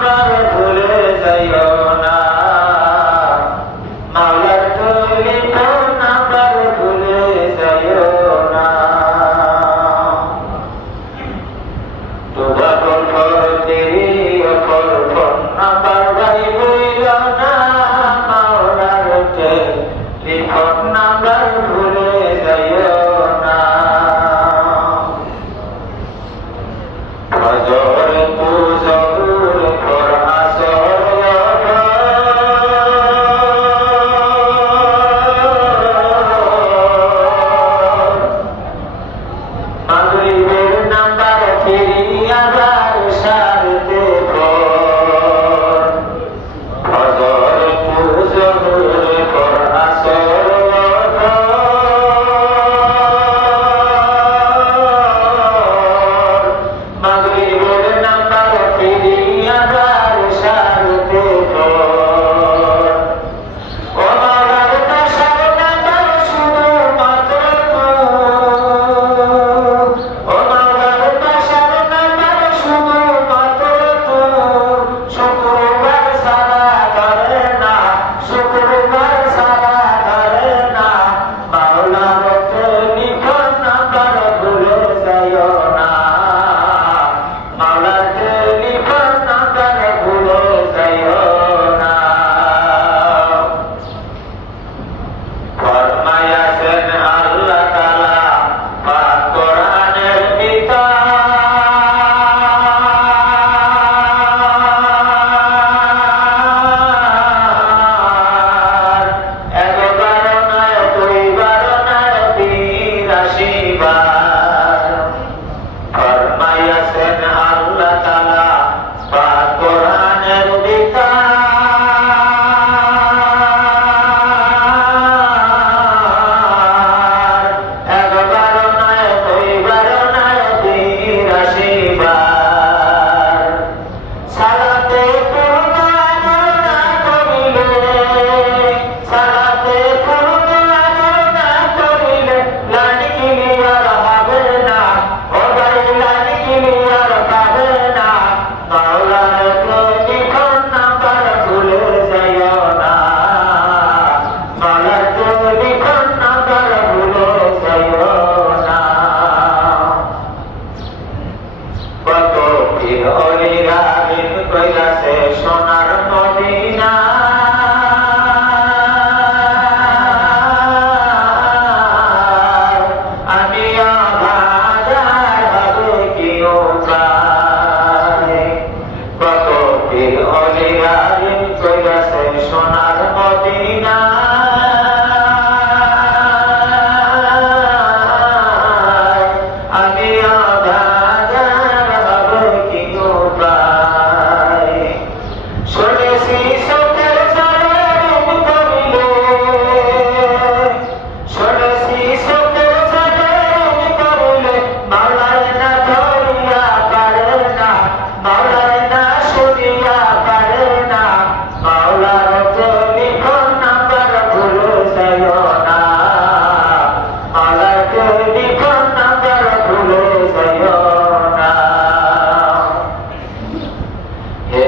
Number ভুলে যাইও না, মাওলার টেলিফোন নাম্বার ভুলে যাইও না। তোবা করতে অপর ফোন নাম্বার ভাই ভুল না, মাওলার টেলিফোন নাম্বার ভুলে যাইও না। ফজর পুজোর পর আসর মাগরিবের নাম্বার ফিরিয়া যায় সারতে পর। ফজর পুজোর পর আসর মাগরিবের নাম্বার ফিরিয়া যায় সারতে পর। ও মাওলার দশার নাম্বার শুধুমাত্র ও মাওলার দশার নাম্বার শুধুমাত্র শুক্রবার সারা করে না, শুক্রবার সারা করে না। মাওলার টেলিফোন নাম্বার ভুলে যাইও না, মাওলার টেলিফোন নাম্বার ভুলে যাইও না। ফরমায়াছেন আল্লাহ তাআলা পাক কোরআনের ভিতর, একবার নয় দুইবার নয় ৮২ বার। ফরমায়াছেন আল্লাহ তাআলা পাক কোরআনের ভিতর, একবার নয় দুইবার নয় ৮২ বার। সালাতে কুরআন না করিলে, সালাতে কুরআন না করিলে লানি ক্লিয়ার হবে না, ও ভাই লানি ক্লিয়ার পাবে না। মাওলার টেলিফোন নাম্বার ভুলে যাইও না, মাওলার টেলিফোন নাম্বার ভুলে যাইও না। কত পীর অলিরা বিন কইরাছে সোনার মদিনা, আমি অভাগার হবে কি উপায়। কত পীর অলিরা বিন কইরাছে সোনার মদিনা, আমি অভাগার হবে কি উপায়। শুনেছি চোখের জলে রূপ করিলে, শুনেছি চোখের জলে রূপ করিলে মাওলায় না ধরিয়া পারে না, মাওলায় না শুনিয়া পারে না। মাওলার টেলিফোন নাম্বার ভুলে যাইও না, মাওলার টেলিফোন নাম্বার ভুলে যাইও না। হে